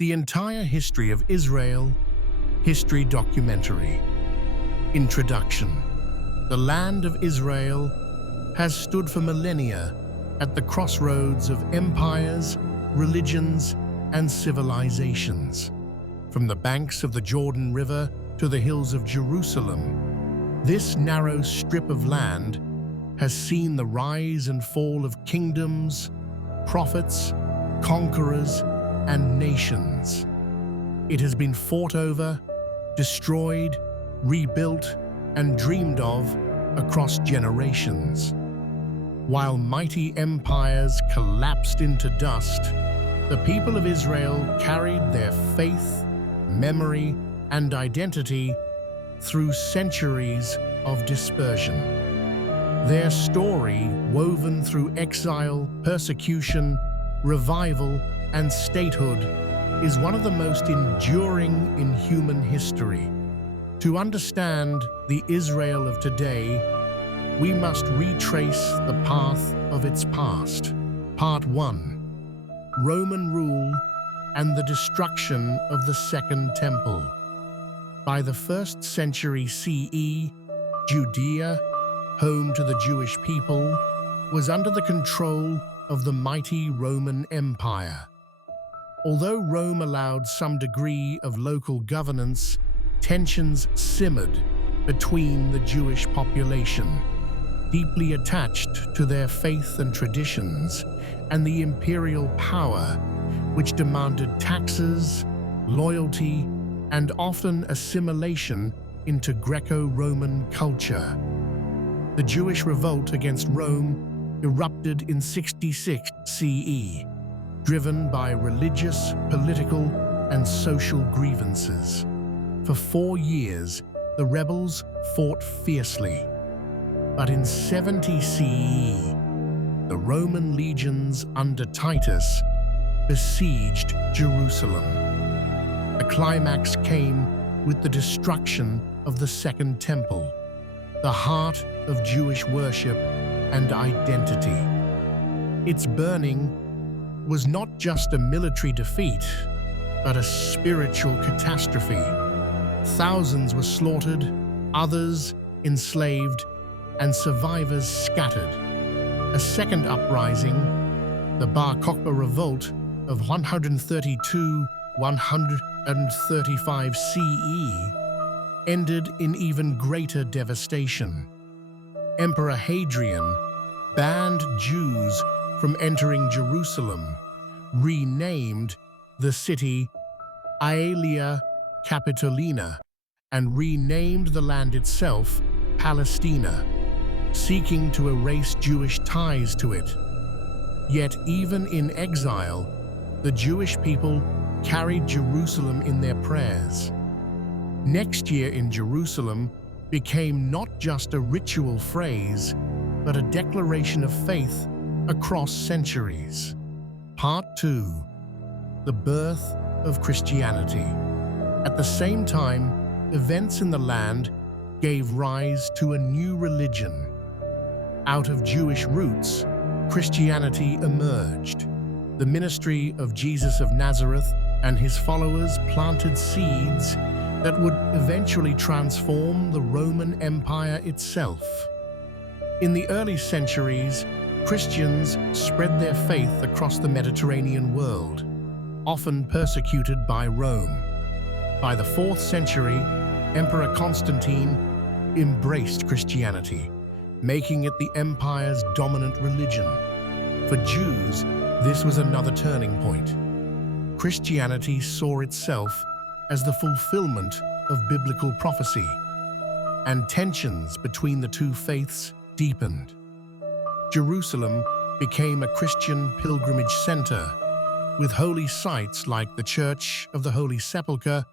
The Entire History of Israel, History Documentary. Introduction. The land of Israel has stood for millennia at the crossroads of empires, religions, and civilizations. From the banks of the Jordan River to the hills of Jerusalem, this narrow strip of land has seen the rise and fall of kingdoms, prophets, conquerors, and nations. It has been fought over, destroyed, rebuilt, and dreamed of across generations. While mighty empires collapsed into dust, the people of Israel carried their faith, memory, and identity through centuries of dispersion. Their story, woven through exile, persecution, revival, and statehood, is one of the most enduring in human history. To understand the Israel of today, we must retrace the path of its past. Part 1. Roman rule and the destruction of the Second Temple. By the 1st century CE, Judea, home to the Jewish people, was under the control of the mighty Roman Empire. Although Rome allowed some degree of local governance, tensions simmered between the Jewish population, deeply attached to their faith and traditions, and the imperial power, which demanded taxes, loyalty, and often assimilation into Greco-Roman culture. The Jewish revolt against Rome erupted in 66 CE, driven by religious, political, and social grievances. For 4 years, the rebels fought fiercely. But in 70 CE, the Roman legions under Titus besieged Jerusalem. The climax came with the destruction of the Second Temple, the heart of Jewish worship and identity. Its burning was not just a military defeat, but a spiritual catastrophe. Thousands were slaughtered, others enslaved, and survivors scattered. A second uprising, the Bar Kokhba Revolt of 132–135 CE, ended in even greater devastation. Emperor Hadrian banned Jews from entering Jerusalem, renamed the city Aelia Capitolina, and renamed the land itself Palestina, seeking to erase Jewish ties to it. Yet even in exile, the Jewish people carried Jerusalem in their prayers. Next year in Jerusalem became not just a ritual phrase, but a declaration of faith across centuries. Part 2. The birth of Christianity. At the same time, events in the land gave rise to a new religion. Out of Jewish roots, Christianity emerged. The ministry of Jesus of Nazareth and his followers planted seeds that would eventually transform the Roman Empire itself. In the early centuries, Christians spread their faith across the Mediterranean world, often persecuted by Rome. By the 4th century, Emperor Constantine embraced Christianity, making it the empire's dominant religion. For Jews, this was another turning point. Christianity saw itself as the fulfillment of biblical prophecy, and tensions between the two faiths deepened. Jerusalem became a Christian pilgrimage center, with holy sites like the Church of the Holy Sepulchre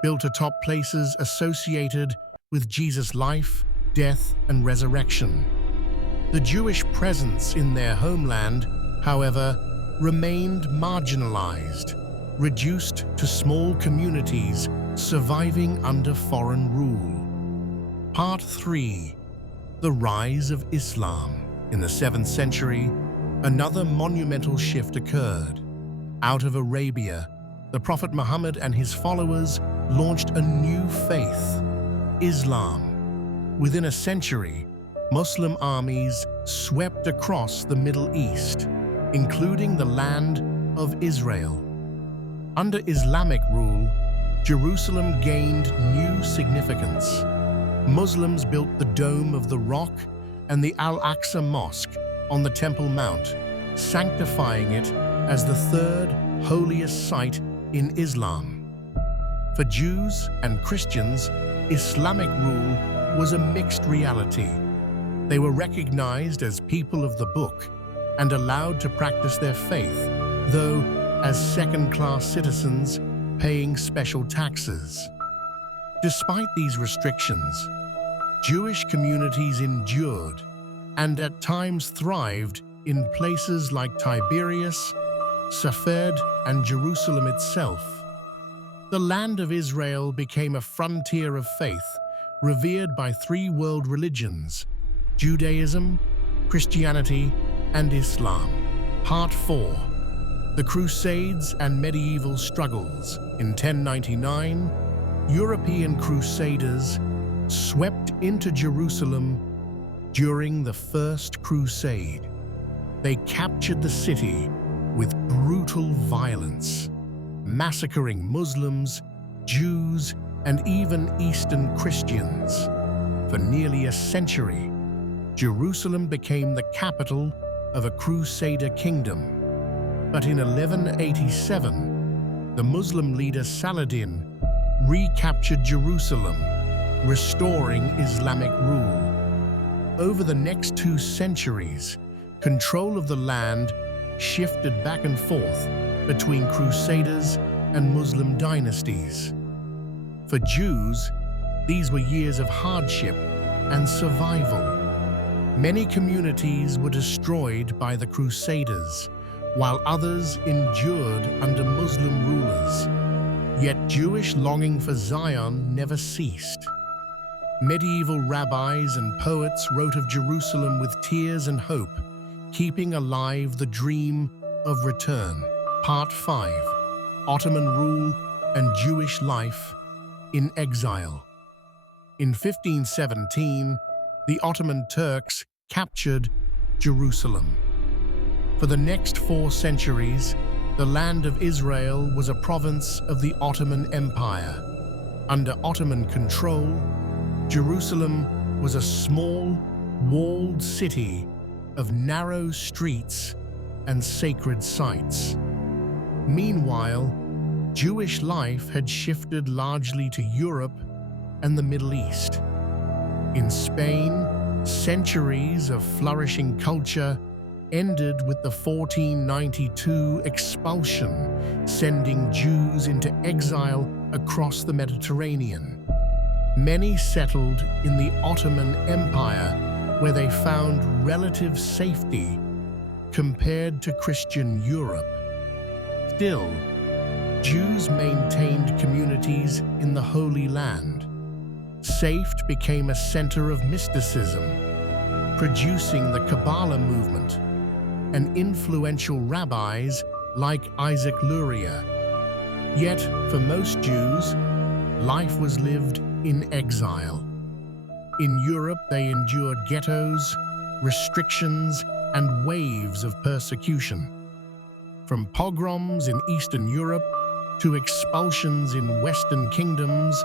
built atop places associated with Jesus' life, death, and resurrection. The Jewish presence in their homeland, however, remained marginalized, reduced to small communities surviving under foreign rule. Part 3. The rise of Islam. In the 7th century, another monumental shift occurred. Out of Arabia, the Prophet Muhammad and his followers launched a new faith, Islam. Within a century, Muslim armies swept across the Middle East, including the land of Israel. Under Islamic rule, Jerusalem gained new significance. Muslims built the Dome of the Rock and the Al-Aqsa Mosque on the Temple Mount, sanctifying it as the third holiest site in Islam. For Jews and Christians, Islamic rule was a mixed reality. They were recognized as people of the book and allowed to practice their faith, though as second-class citizens paying special taxes. Despite these restrictions, Jewish communities endured and at times thrived in places like Tiberias, Safed, and Jerusalem itself. The land of Israel became a frontier of faith, revered by three world religions: Judaism, Christianity, and Islam. Part 4. The Crusades and Medieval Struggles. In 1099, European Crusaders swept into Jerusalem during the First Crusade. They captured the city with brutal violence, massacring Muslims, Jews, and even Eastern Christians. For nearly a century, Jerusalem became the capital of a Crusader kingdom. But in 1187, the Muslim leader Saladin recaptured Jerusalem, restoring Islamic rule. Over the next 2 centuries, control of the land shifted back and forth between Crusaders and Muslim dynasties. For Jews, these were years of hardship and survival. Many communities were destroyed by the Crusaders, while others endured under Muslim rulers. Yet Jewish longing for Zion never ceased. Medieval rabbis and poets wrote of Jerusalem with tears and hope, keeping alive the dream of return. Part 5. Ottoman Rule and Jewish Life in Exile. In 1517, the Ottoman Turks captured Jerusalem. For the next 4 centuries, the land of Israel was a province of the Ottoman Empire. Under Ottoman control, Jerusalem was a small, walled city of narrow streets and sacred sites. Meanwhile, Jewish life had shifted largely to Europe and the Middle East. In Spain, centuries of flourishing culture ended with the 1492 expulsion, sending Jews into exile across the Mediterranean. Many settled in the Ottoman Empire, where they found relative safety compared to Christian Europe. Still, Jews maintained communities in the Holy Land. Safed became a center of mysticism, producing the Kabbalah movement and influential rabbis like Isaac Luria. Yet, for most Jews, life was lived in exile. In Europe, they endured ghettos, restrictions, and waves of persecution. From pogroms in Eastern Europe to expulsions in Western kingdoms,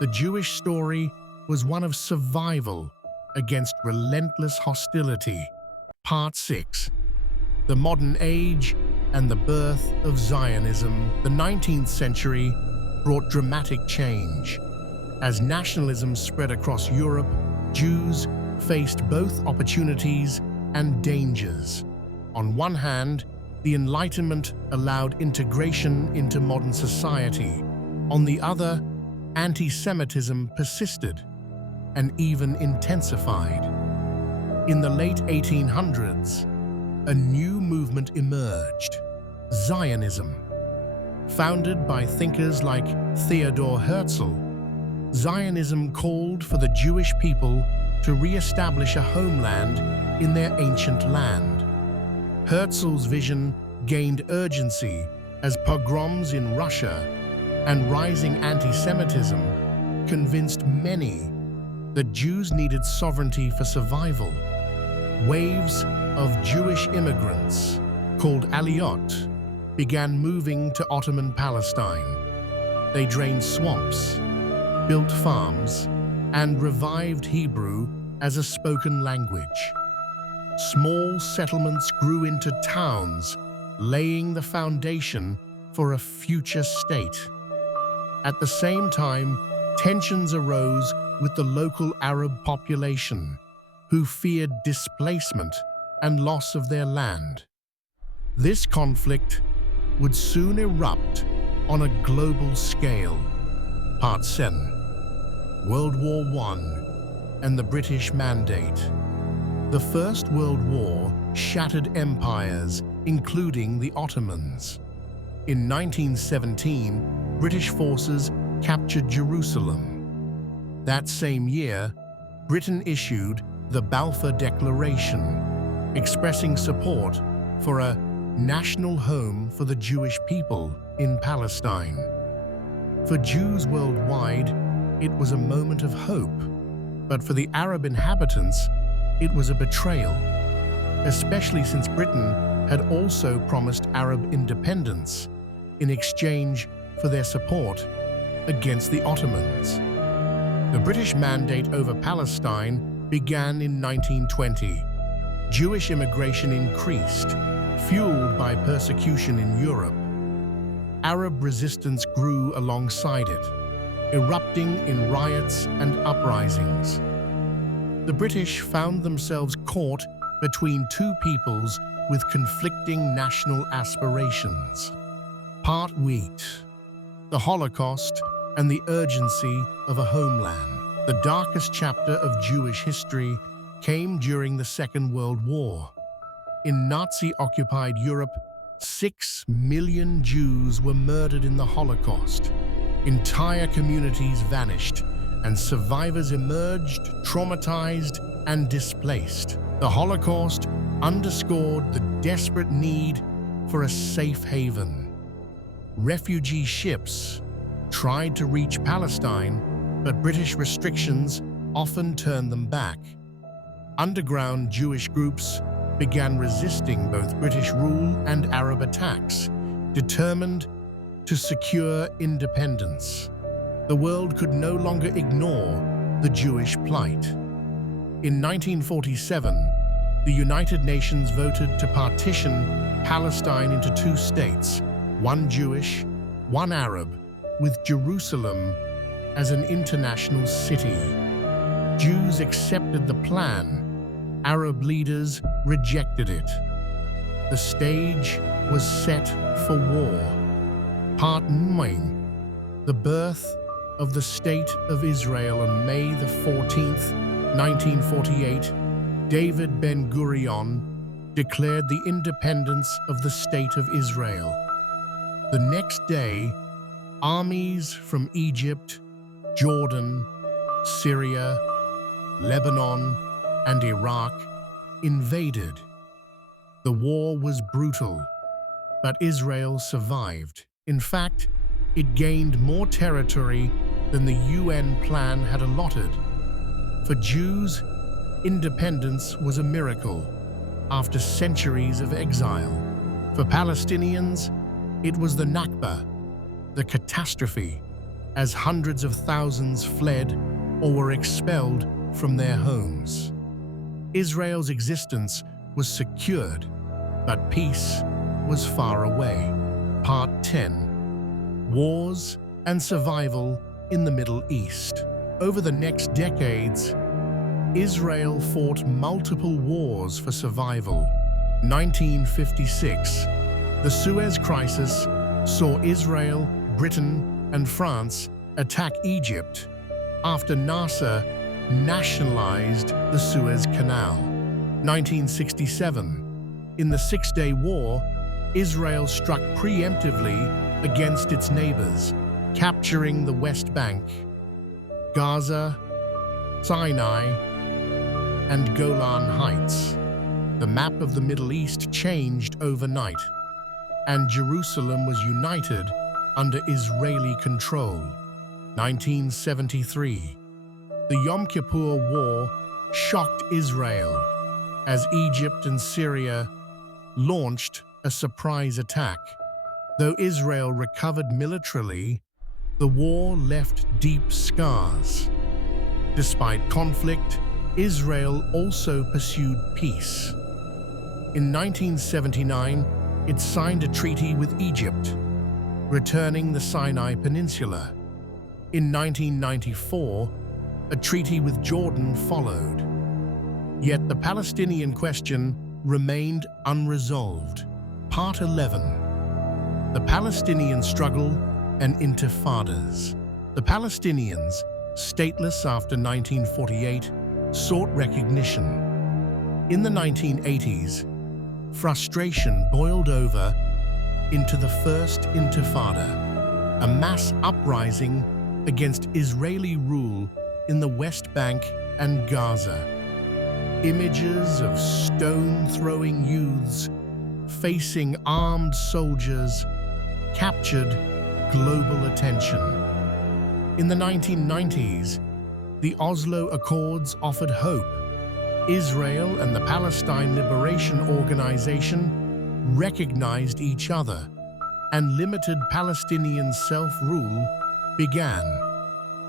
the Jewish story was one of survival against relentless hostility. Part 6. The Modern Age and the Birth of Zionism. The 19th century brought dramatic change. As nationalism spread across Europe, Jews faced both opportunities and dangers. On one hand, the Enlightenment allowed integration into modern society. On the other, anti-Semitism persisted and even intensified. In the late 1800s, a new movement emerged, Zionism. Founded by thinkers like Theodor Herzl, Zionism called for the Jewish people to re-establish a homeland in their ancient land. Herzl's vision gained urgency as pogroms in Russia and rising anti-Semitism convinced many that Jews needed sovereignty for survival. Waves of Jewish immigrants, called aliyot, began moving to Ottoman Palestine. They drained swamps, built farms, and revived Hebrew as a spoken language. Small settlements grew into towns, laying the foundation for a future state. At the same time, tensions arose with the local Arab population, who feared displacement and loss of their land. This conflict would soon erupt on a global scale. Part 7. World War I and the British Mandate. The First World War shattered empires, including the Ottomans. In 1917, British forces captured Jerusalem. That same year, Britain issued the Balfour Declaration, expressing support for a national home for the Jewish people in Palestine. For Jews worldwide, it was a moment of hope, but for the Arab inhabitants, it was a betrayal, especially since Britain had also promised Arab independence in exchange for their support against the Ottomans. The British Mandate over Palestine began in 1920. Jewish immigration increased, fueled by persecution in Europe. Arab resistance grew alongside it, erupting in riots and uprisings. The British found themselves caught between two peoples with conflicting national aspirations. Part Wheat. The Holocaust and the urgency of a homeland. The darkest chapter of Jewish history came during the Second World War. In Nazi-occupied Europe, 6 million Jews were murdered in the Holocaust. Entire communities vanished, and survivors emerged traumatized and displaced. The Holocaust underscored the desperate need for a safe haven. Refugee ships tried to reach Palestine, but British restrictions often turned them back. Underground Jewish groups began resisting both British rule and Arab attacks, determined to secure independence. The world could no longer ignore the Jewish plight. In 1947, the United Nations voted to partition Palestine into 2 states, one Jewish, one Arab, with Jerusalem as an international city. Jews accepted the plan. Arab leaders rejected it. The stage was set for war. Part 9. The birth of the State of Israel on May the 14th, 1948, David Ben-Gurion declared the independence of the State of Israel. The next day, armies from Egypt, Jordan, Syria, Lebanon, and Iraq invaded. The war was brutal, but Israel survived. In fact, it gained more territory than the UN plan had allotted. For Jews, independence was a miracle after centuries of exile. For Palestinians, it was the Nakba, the catastrophe, as hundreds of thousands fled or were expelled from their homes. Israel's existence was secured, but peace was far away. Part 10. Wars and Survival in the Middle East. Over the next decades, Israel fought multiple wars for survival. 1956, the Suez Crisis saw Israel, Britain, and France attack Egypt after Nasser nationalized the Suez Canal. 1967, in the Six-Day War, Israel struck preemptively against its neighbors, capturing the West Bank, Gaza, Sinai, and Golan Heights. The map of the Middle East changed overnight. and Jerusalem was united under Israeli control. 1973. The Yom Kippur War shocked Israel as Egypt and Syria launched a surprise attack. Though Israel recovered militarily, the war left deep scars. Despite conflict, Israel also pursued peace. In 1979, it signed a treaty with Egypt, returning the Sinai Peninsula. In 1994, a treaty with Jordan followed. Yet the Palestinian question remained unresolved. Part 11. The Palestinian Struggle and Intifadas. The Palestinians, stateless after 1948, sought recognition. In the 1980s, frustration boiled over into the First Intifada, a mass uprising against Israeli rule in the West Bank and Gaza. Images of stone-throwing youths facing armed soldiers captured global attention. In the 1990s, the Oslo Accords offered hope. Israel and the Palestine Liberation Organization recognized each other, and limited Palestinian self-rule began.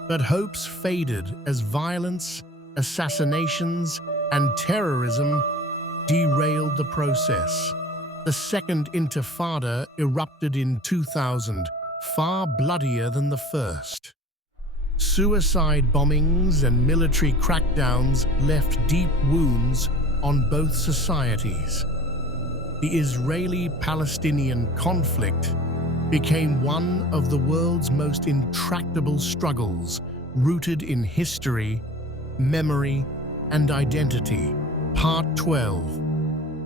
But hopes faded as violence, assassinations, and terrorism derailed the process. The Second Intifada erupted in 2000, far bloodier than the first. Suicide bombings and military crackdowns left deep wounds on both societies. The Israeli-Palestinian conflict became one of the world's most intractable struggles, rooted in history, memory, and identity. Part 12.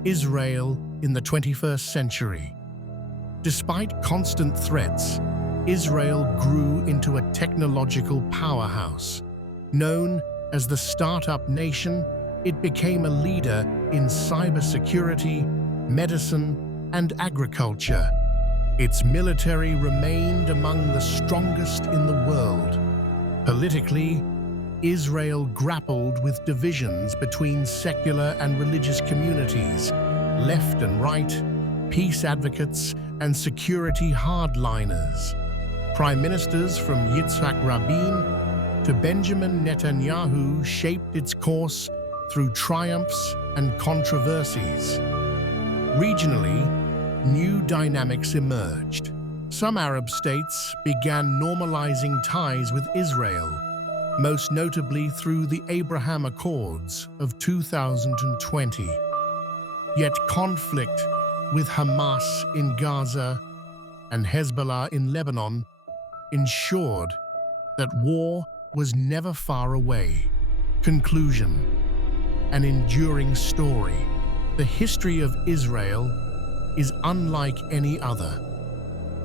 Israel in the 21st century. Despite constant threats, Israel grew into a technological powerhouse. Known as the startup nation, it became a leader in cybersecurity, medicine, and agriculture. Its military remained among the strongest in the world. Politically, Israel grappled with divisions between secular and religious communities, left and right, peace advocates, and security hardliners. Prime ministers from Yitzhak Rabin to Benjamin Netanyahu shaped its course through triumphs and controversies. Regionally, new dynamics emerged. Some Arab states began normalizing ties with Israel, most notably through the Abraham Accords of 2020. Yet conflict with Hamas in Gaza and Hezbollah in Lebanon ensured that war was never far away. Conclusion: an enduring story. The history of Israel is unlike any other.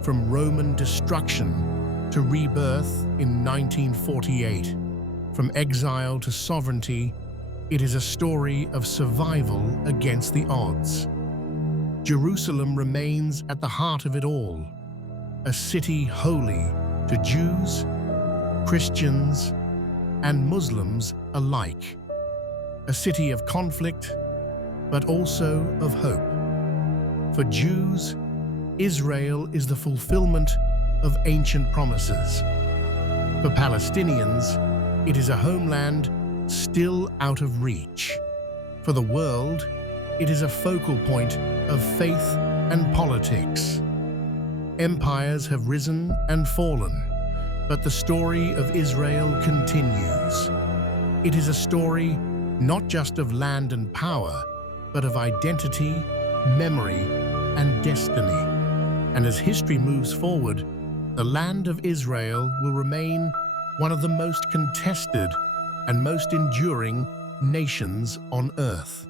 From Roman destruction to rebirth in 1948, from exile to sovereignty, it is a story of survival against the odds. Jerusalem remains at the heart of it all, a city holy to Jews, Christians, and Muslims alike. A city of conflict, but also of hope. For Jews, Israel is the fulfillment of ancient promises. For Palestinians, it is a homeland still out of reach. For the world, it is a focal point of faith and politics. Empires have risen and fallen, but the story of Israel continues. It is a story not just of land and power, but of identity, memory, and destiny. And as history moves forward, the land of Israel will remain one of the most contested and most enduring nations on earth.